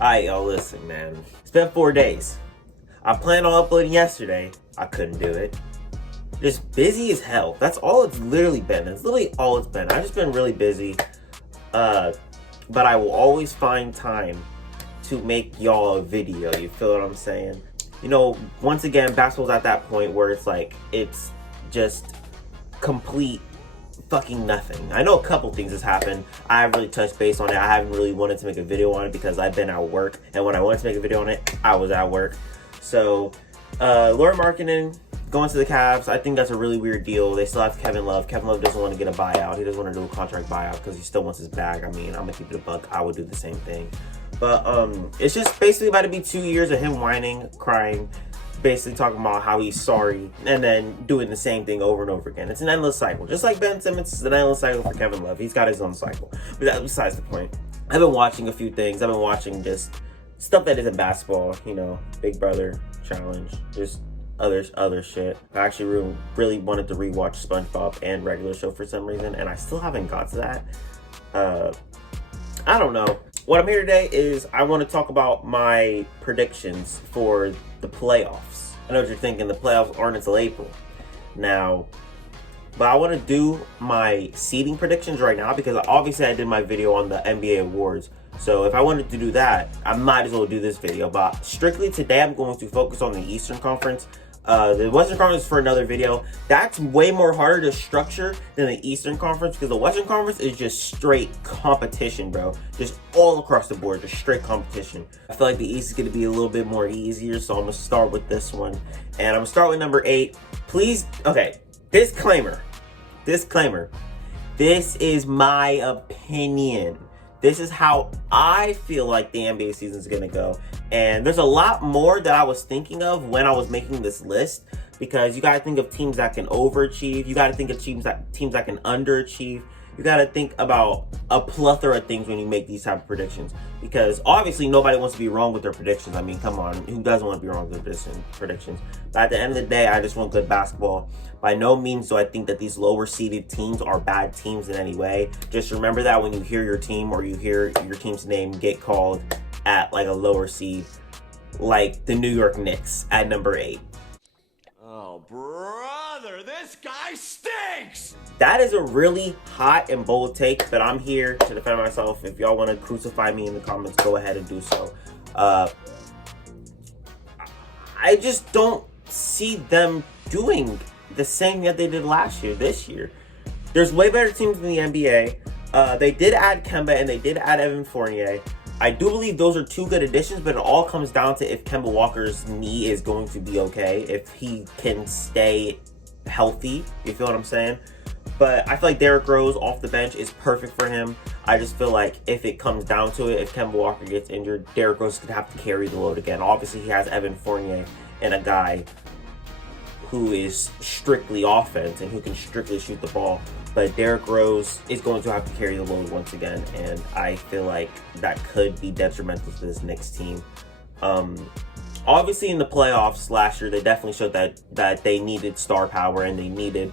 Alright, y'all, listen, man. It's been 4 days. I planned on uploading yesterday. I couldn't do it. Just busy as hell. That's all it's literally been. That's literally all it's been. I've just been really busy. But I will always find time to make y'all a video. You feel what I'm saying? You know, once again, basketball's at that point where it's like, it's just complete fucking nothing. I know a couple things has happened. I haven't really touched base on it. I haven't really wanted to make a video on it because I've been at work, and when I wanted to make a video on it, I was at work. So Lauri Markkanen going to the Cavs, I think that's a really weird deal. They still have Kevin Love. Kevin Love doesn't want to get a buyout. He doesn't want to do a contract buyout because he still wants his bag. I mean, I'm gonna keep it a buck. I would do the same thing. But it's just basically about to be 2 years of him whining, crying, basically talking about how he's sorry, and then doing the same thing over and over again. It's an endless cycle. Just like Ben Simmons, it's an endless cycle for Kevin Love. He's got his own cycle. But that's besides the point. I've been watching a few things. I've been watching just stuff that isn't basketball, you know, Big Brother Challenge, just other shit. I actually really wanted to rewatch SpongeBob and Regular Show for some reason, and I still haven't got to that. I don't know. What I'm here today is I want to talk about my predictions for the playoffs. I know what you're thinking, the playoffs aren't until April. Now, but I want to do my seeding predictions right now because obviously I did my video on the NBA awards. So if I wanted to do that, I might as well do this video. But strictly today, I'm going to focus on the Eastern Conference. The Western Conference for another video. That's way more harder to structure than the Eastern Conference because the Western Conference is just straight competition, bro. Just all across the board, just straight competition. I feel like the East is going to be a little bit more easier, so I'm going to start with this one. And I'm going to start with number 8. Please, okay, disclaimer. This is my opinion. This is how I feel like the NBA season is going to go. And there's a lot more that I was thinking of when I was making this list because you got to think of teams that can overachieve. You got to think of teams that can underachieve. You got to think about a plethora of things when you make these type of predictions because obviously nobody wants to be wrong with their predictions. I mean, come on, who doesn't want to be wrong with their predictions? But at the end of the day, I just want good basketball. By no means do I think that these lower seeded teams are bad teams in any way. Just remember that when you hear your team or you hear your team's name get called at like a lower seed, like the New York Knicks at number 8. Oh, brother, this guy stinks! That is a really hot and bold take, but I'm here to defend myself. If y'all want to crucify me in the comments, go ahead and do so. I just don't see them doing the same that they did last year, this year. There's way better teams in the NBA. They did add Kemba and they did add Evan Fournier. I do believe those are 2 good additions, but it all comes down to if Kemba Walker's knee is going to be okay, if he can stay healthy. You feel what I'm saying? But I feel like Derrick Rose off the bench is perfect for him. I just feel like if it comes down to it, if Kemba Walker gets injured, Derrick Rose could have to carry the load again. Obviously, he has Evan Fournier and a guy who is strictly offense and who can strictly shoot the ball. But Derrick Rose is going to have to carry the load once again, and I feel like that could be detrimental to this Knicks team. Obviously, in the playoffs last year, they definitely showed that they needed star power and they needed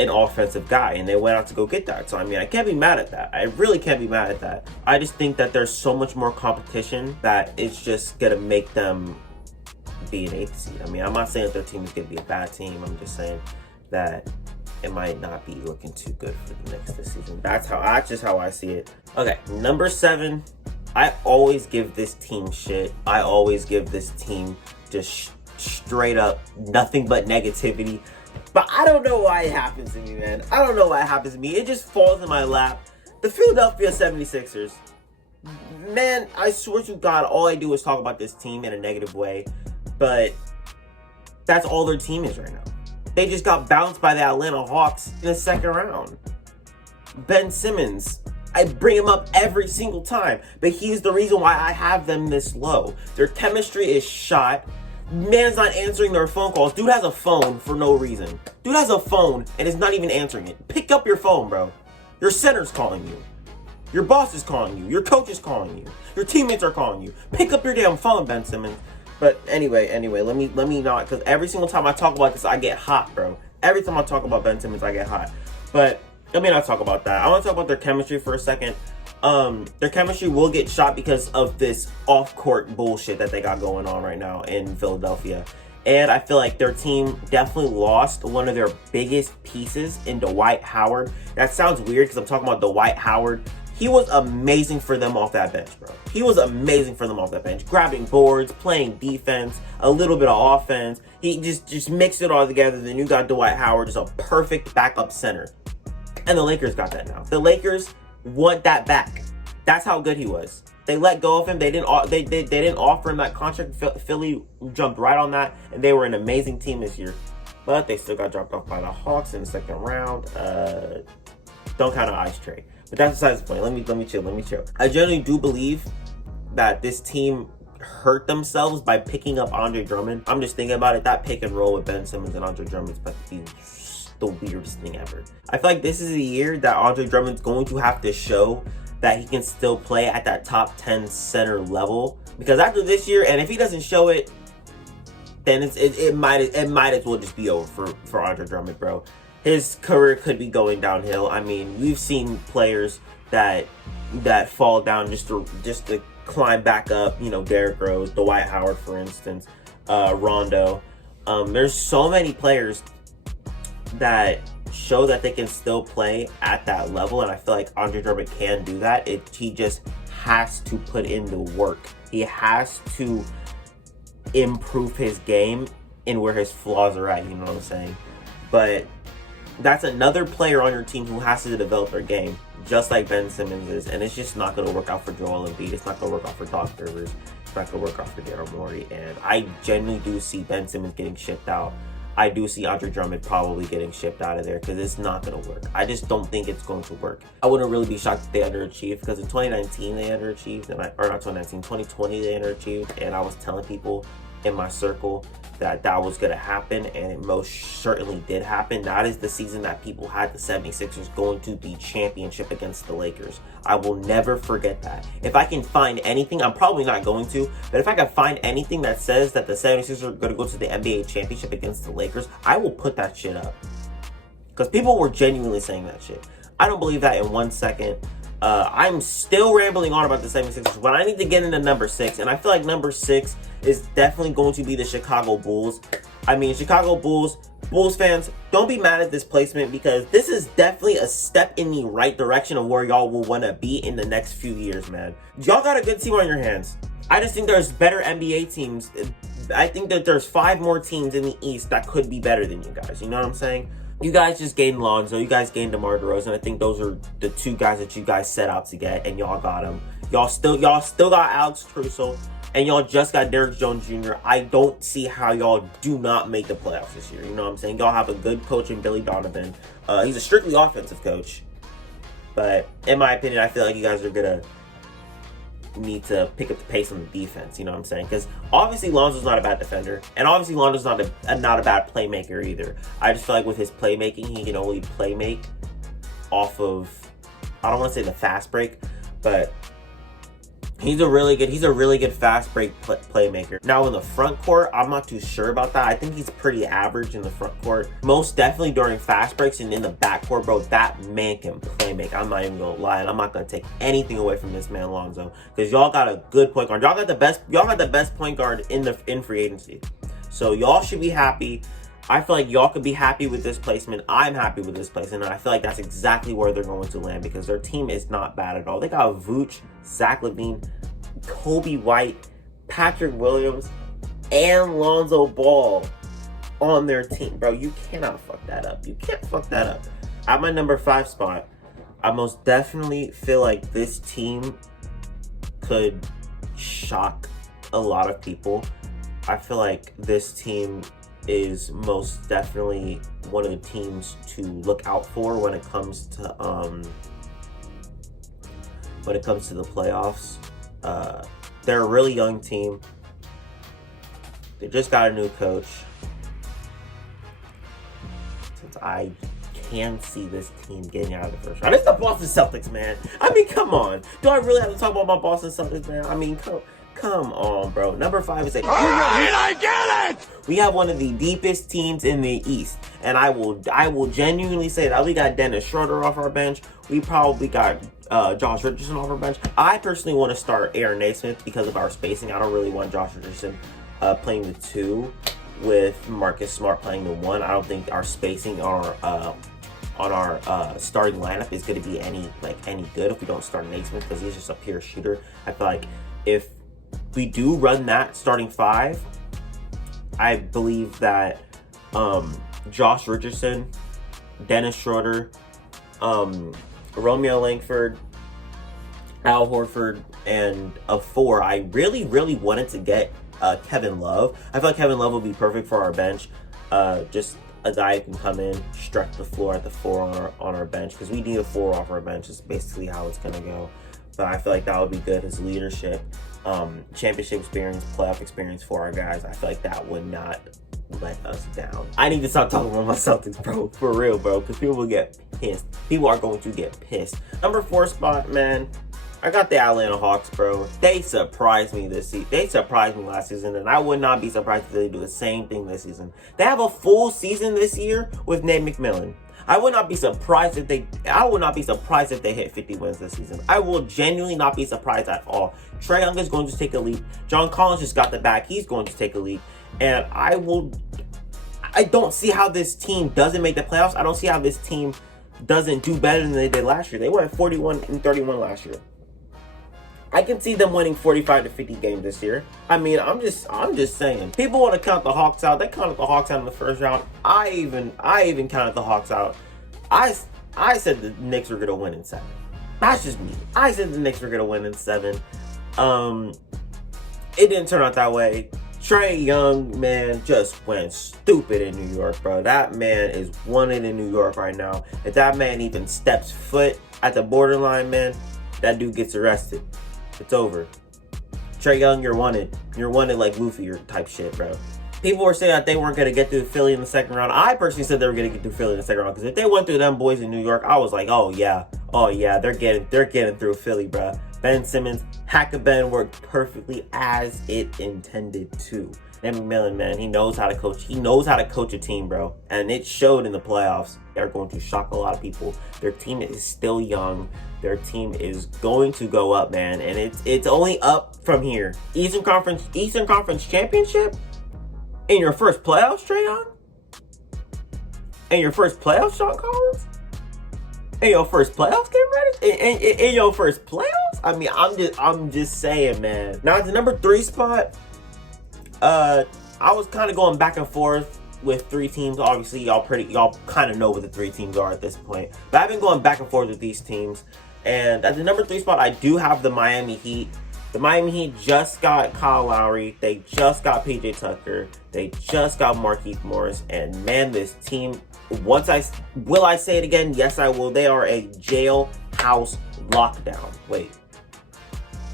an offensive guy, and they went out to go get that. So, I mean, I can't be mad at that. I really can't be mad at that. I just think that there's so much more competition that it's just going to make them be an 8th seed. I mean, I'm not saying that their team is going to be a bad team. I'm just saying that it might not be looking too good for the Knicks this season. That's just how I see it. Okay, number 7. I always give this team shit. I always give this team just straight up nothing but negativity. But I don't know why it happens to me, man. I don't know why it happens to me. It just falls in my lap. The Philadelphia 76ers. Man, I swear to God, all I do is talk about this team in a negative way. But that's all their team is right now. They just got bounced by the Atlanta Hawks in the 2nd round. Ben Simmons, I bring him up every single time, but he's the reason why I have them this low. Their chemistry is shot. Man's not answering their phone calls. Dude has a phone for no reason. Dude has a phone and is not even answering it. Pick up your phone, bro. Your center's calling you. Your boss is calling you. Your coach is calling you. Your teammates are calling you. Pick up your damn phone, Ben Simmons. But anyway, let me not, because every single time I talk about this, I get hot, bro. Every time I talk about Ben Simmons, I get hot. But let me not talk about that. I want to talk about their chemistry for a second. their chemistry will get shot because of this off-court bullshit that they got going on right now in Philadelphia. And I feel like their team definitely lost one of their biggest pieces in Dwight Howard. That sounds weird because I'm talking about Dwight Howard. He was amazing for them off that bench, bro. He was amazing for them off that bench. Grabbing boards, playing defense, a little bit of offense. He just mixed it all together. Then you got Dwight Howard, just a perfect backup center. And the Lakers got that now. The Lakers want that back. That's how good he was. They let go of him. They didn't offer him that contract. Philly jumped right on that, and they were an amazing team this year. But they still got dropped off by the Hawks in the second round. Don't count an ice trade. But that's besides the point. Let me chill. I generally do believe that this team hurt themselves by picking up Andre Drummond. I'm just thinking about it. That pick and roll with Ben Simmons and Andre Drummond is about to be the weirdest thing ever. I feel like this is a year that Andre Drummond's going to have to show that he can still play at that top 10 center level. Because after this year, and if he doesn't show it, then it might as well just be over for Andre Drummond, bro. His career could be going downhill. I mean, we've seen players that fall down just to climb back up. You know, Derrick Rose, Dwight Howard, for instance, Rondo. There's so many players that show that they can still play at that level, and I feel like Andre Drummond can do that. He just has to put in the work. He has to improve his game and where his flaws are at, you know what I'm saying? But that's another player on your team who has to develop their game, just like Ben Simmons is, and it's just not going to work out for Joel Embiid. It's not going to work out for Doc Rivers. It's not going to work out for Daryl Morey, and I genuinely do see Ben Simmons getting shipped out. I do see Andre Drummond probably getting shipped out of there because it's not going to work. I just don't think it's going to work. I wouldn't really be shocked if they underachieved, because in 2019 they underachieved, or not 2019, 2020 they underachieved, and I was telling people in my circle that was going to happen, and it most certainly did happen. That is the season that people had the 76ers going to the championship against the Lakers. I will never forget that. If I can find anything, I'm probably not going to, but if I can find anything that says that the 76ers are going to go to the NBA championship against the Lakers, I will put that shit up. Because people were genuinely saying that shit. I don't believe that in 1 second. I'm still rambling on about the 76ers, but I need to get into number 6, and I feel like number 6 is definitely going to be the Chicago Bulls. I mean, Chicago Bulls fans, don't be mad at this placement, because this is definitely a step in the right direction of where y'all will want to be in the next few years, man. Y'all got a good team on your hands. I just think there's better NBA teams. I think that there's 5 more teams in the East that could be better than you guys. You know what I'm saying? You guys just gained Lonzo. You guys gained DeMar DeRozan. I think those are the 2 guys that you guys set out to get, and y'all got them. Y'all still got Alex Caruso, and y'all just got Derrick Jones Jr. I don't see how y'all do not make the playoffs this year. You know what I'm saying? Y'all have a good coach in Billy Donovan. He's a strictly offensive coach, but in my opinion, I feel like you guys are gonna need to pick up the pace on the defense, you know what I'm saying? Because obviously Lonzo's not a bad defender, and obviously Lonzo's not a bad playmaker either. I just feel like with his playmaking, he can only playmake off of, I don't want to say the fast break, but he's a really good fast break playmaker. Now in the front court, I'm not too sure about that. I think he's pretty average in the front court. Most definitely during fast breaks, and in the back court, bro, that man can playmake. I'm not even gonna lie, and I'm not gonna take anything away from this man Lonzo, because y'all got a good point guard. Y'all got the best point guard in free agency. So y'all should be happy. I feel like y'all could be happy with this placement. I'm happy with this placement, and I feel like that's exactly where they're going to land, because their team is not bad at all. They got Vooch, Zach LaVine, Kobe White, Patrick Williams, and Lonzo Ball on their team. Bro, you cannot fuck that up. You can't fuck that up. At my number 5 spot, I most definitely feel like this team could shock a lot of people. I feel like this team is most definitely one of the teams to look out for when it comes to the playoffs. They're a really young team. They just got a new coach. Since I can see this team getting out of the first round, it's the Boston Celtics, man. I mean, come on. Do I really have to talk about my Boston Celtics, man? I mean, come on, bro. Number 5 is I get it! We have one of the deepest teams in the East, and I will genuinely say that we got Dennis Schroeder off our bench. We probably got Josh Richardson off our bench. I personally want to start Aaron Naismith because of our spacing. I don't really want Josh Richardson playing the 2 with Marcus Smart playing the 1. I don't think our spacing on our starting lineup is going to be any good if we don't start Naismith, because he's just a pure shooter. I feel like if we do run that starting 5, I believe that Josh Richardson, Dennis Schroeder, Romeo Langford, Al Horford, and a 4. I really wanted to get Kevin Love. I feel like Kevin Love would be perfect for our bench. Just a guy who can come in, stretch the floor at the 4 on our bench, because we need a 4 off our bench. Is basically how it's gonna go. But I feel like that would be good. His leadership, championship experience, playoff experience for our guys. I feel like that would not let us down. I need to stop talking about my Celtics, bro. For real, bro. Because people will get pissed. People are going to get pissed. Number 4 spot, man. I got the Atlanta Hawks, bro. They surprised me this season. They surprised me last season, and I would not be surprised if they do the same thing this season. They have a full season this year with Nate McMillan. I would not be surprised if they hit 50 wins this season. I will genuinely not be surprised at all. Trae Young is going to take a leap. John Collins just got the back. He's going to take a leap. And I don't see how this team doesn't make the playoffs. I don't see how this team doesn't do better than they did last year. They went 41-31 last year. I can see them winning 45 to 50 games this year. I mean, I'm just saying. People want to count the Hawks out. They counted the Hawks out in the first round. I even counted the Hawks out. I said the Knicks were gonna win in 7. That's just me. I said the Knicks were gonna win in 7. It didn't turn out that way. Trae Young, man, just went stupid in New York, bro. That man is wanted in New York right now. If that man even steps foot at the borderline, man, that dude gets arrested. It's over. Trae Young, you're wanted. You're wanted like Luffy or type shit, bro. People were saying that they weren't going to get through Philly in the second round. I personally said they were going to get through Philly in the second round, because if they went through them boys in New York, I was like, oh yeah, they're getting through Philly, bro. Ben Simmons, Hack-a-Ben worked perfectly as it intended to. Nate McMillan, man, he knows how to coach. He knows how to coach a team, bro. And it showed in the playoffs. They're going to shock a lot of people. Their team is still young. Their team is going to go up, man. And it's only up from here. Eastern Conference Championship? In your first playoffs, Trae Young? In your first playoffs, Sean Collins? In your first playoffs, Cam Reddish? In your first playoffs? I mean, I'm just saying, man. Now, at the number 3 spot, I was kind of going back and forth with 3 teams. Obviously, y'all kind of know what the 3 teams are at this point. But I've been going back and forth with these teams. And at the number 3 spot, I do have the Miami Heat. The Miami Heat just got Kyle Lowry. They just got PJ Tucker. They just got Markieff Morris. And man, this team, will I say it again? Yes, I will. They are a jailhouse lockdown. Wait,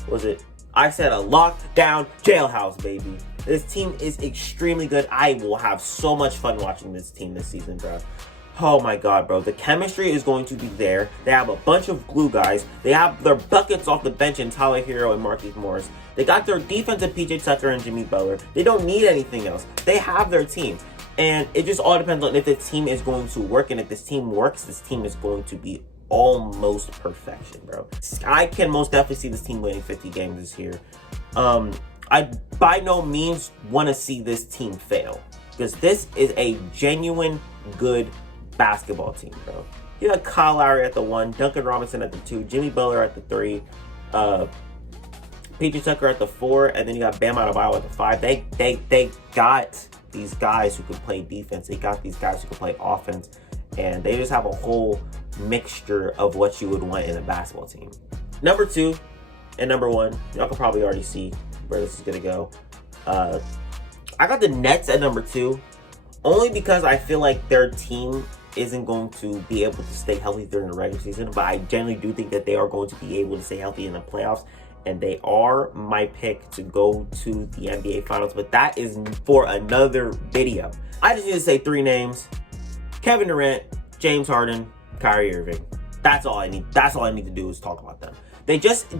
was it? I said a lockdown jailhouse, baby. This team is extremely good. I will have so much fun watching this team this season, bro. Oh my god, bro. The chemistry is going to be there. They have a bunch of glue guys. They have their buckets off the bench in Tyler Hero and Markieff Morris. They got their defensive PJ Tucker and Jimmy Butler. They don't need anything else. They have their team. And it just all depends on if the team is going to work. And if this team works, this team is going to be almost perfection, bro. I can most definitely see this team winning 50 games this year. I by no means want to see this team fail, because this is a genuine good basketball team, bro. You got Kyle Lowry at the 1, Duncan Robinson at the 2, Jimmy Butler at the 3, PJ Tucker at the 4, and then you got Bam Adebayo at the 5. They got these guys who can play defense. They got these guys who can play offense, and they just have a whole mixture of what you would want in a basketball team. Number 2 and number 1, y'all can probably already see where this is gonna go. I got the Nets at number 2, only because I feel like their team isn't going to be able to stay healthy during the regular season, but I generally do think that they are going to be able to stay healthy in the playoffs, and they are my pick to go to the NBA Finals, but that is for another video. I just need to say 3 names: Kevin Durant, James Harden, Kyrie Irving. That's all I need. That's all I need to do is talk about them. They just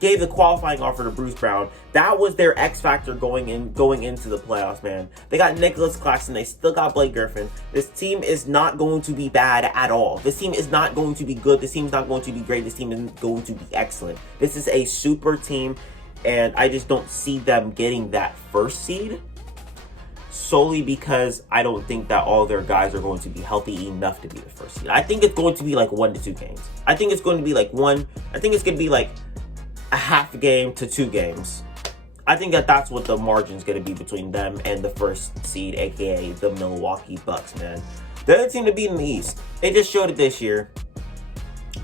gave the qualifying offer to Bruce Brown. That was their X factor going into the playoffs, man. They got Nicholas Claxton. They still got Blake Griffin. This team is not going to be bad at all. This team is not going to be good. This team is not going to be great. This team is going to be excellent. This is a super team, and I just don't see them getting that first seed, solely because I don't think that all their guys are going to be healthy enough to be the first seed. I think it's going to be like 1 to 2 games. I think it's going to be like a half game to 2 games. I think that's what the margin's going to be between them and the first seed, aka the Milwaukee Bucks, man. They're the team to beat in the East. They just showed it this year.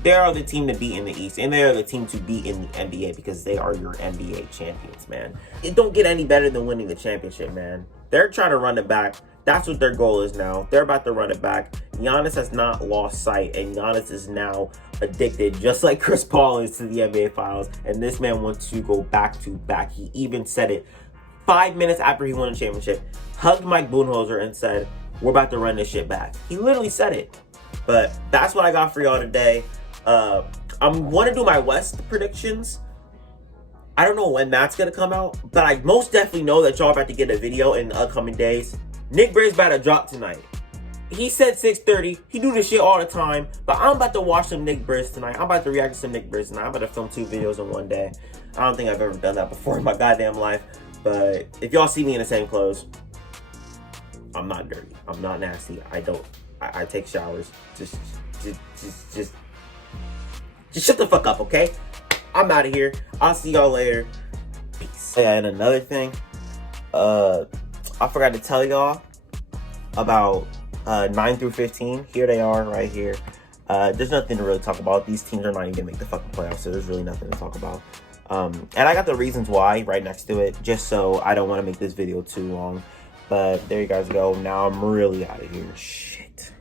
They are the team to beat in the East, and they are the team to beat in the NBA because they are your NBA champions, man. It don't get any better than winning the championship, man. They're trying to run it back. That's what their goal is now. They're about to run it back. Giannis has not lost sight, and Giannis is now addicted, just like Chris Paul is, to the NBA Finals. And this man wants to go back to back. He even said it 5 minutes after he won the championship. Hugged Mike Budenholzer and said, "We're about to run this shit back." He literally said it. But that's what I got for y'all today. I'm going to do my West predictions. I don't know when that's going to come out, but I most definitely know that y'all are about to get a video in the upcoming days. Nick Bray's about to drop tonight. He said 6:30. He do this shit all the time, but I'm about to watch some Nick Briz tonight. I'm about to react to some Nick Briz tonight. I'm about to film 2 videos in one day. I don't think I've ever done that before in my goddamn life, but if y'all see me in the same clothes, I'm not dirty. I'm not nasty. I take showers. Just shut the fuck up, okay? I'm out of here. I'll see y'all later. Peace. Yeah, and another thing, I forgot to tell y'all about 9 through 15. Here they are right here. There's nothing to really talk about. These teams are not even gonna make the fucking playoffs, so there's really nothing to talk about. And I got the reasons why right next to it, just so I don't want to make this video too long. But there you guys go. Now I'm really out of here. Shit.